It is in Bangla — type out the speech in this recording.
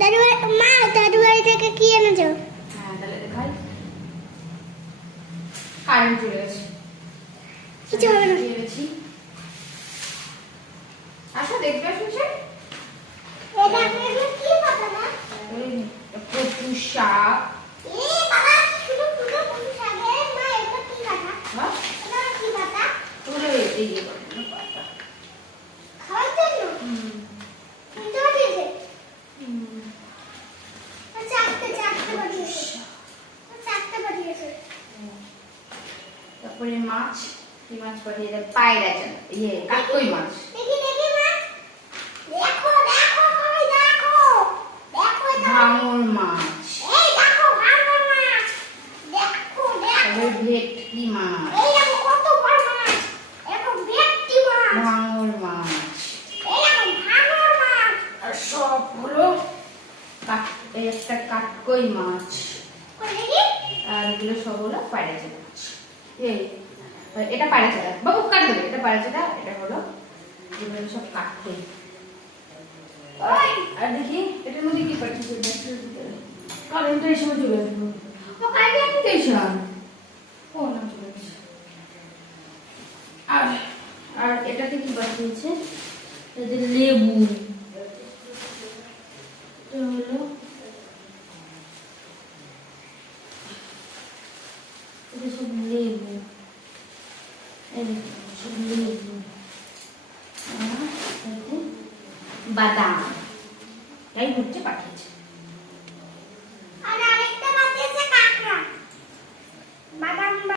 দাদু মা দাদু বাড়ি থেকে কি এনেছো? হ্যাঁ তাহলে দেখাই। কারেন্ট চলে গেছে। কিছু হবে না। এনেছি। আচ্ছা দেখবে শুনছে? এটা আপনাদের কি পাতা না? কচু শাক। এ বাবা কি শুধু শুধু কচু শাকে মা এটা কি পাতা? হ্যাঁ? এটা কি পাতা? ওগুলো এই পাতা। খাওয়ার জন্য? কিন্তু দিয়েছে। চারটে পাঠিয়েছে। চারটে পাঠিয়েছে। তারপরে মাছ, কি মাছ পাঠিয়েছে? পায়রা চাল, কাকই মাছ। দেখি দেখি মা। দেখো দেখো সবাই দেখো। দেখো এটা। ভাঙর মাছ। এই দেখো ভাঙর মাছ। দেখো দেখো। ভেটকি মাছ। এই দেখো কত বড় মাছ। দেখো ভেটকি মাছ। ভাঙর মাছ। এই দেখো ভাঙর মাছ। আর সব হলো এই একটা কাকই মাছ। কই দেখি? আর এগুলো সব হলো পায়রা চাল মাছ। এটা পায়রা চাল। বাবু কাট দেবে। এটা পায়রা চাল, এটা হলো এগুলো সব কাকই। আর দেখি এটার মধ্যে কি পাঠিয়েছে? কারেন্টটা এই সময় চলে আসবে। ও কারেন্ট অ্যাপ্লিকেশন। ও না চলে গেছে। আর এটাতে কি পাঠিয়েছে? এই যে লেবু। এটা হলো এটা সব লেবু। এই দেখো সব লেবু। আর এতে বাদাম। তাই হচ্ছে পাঠিয়েছে।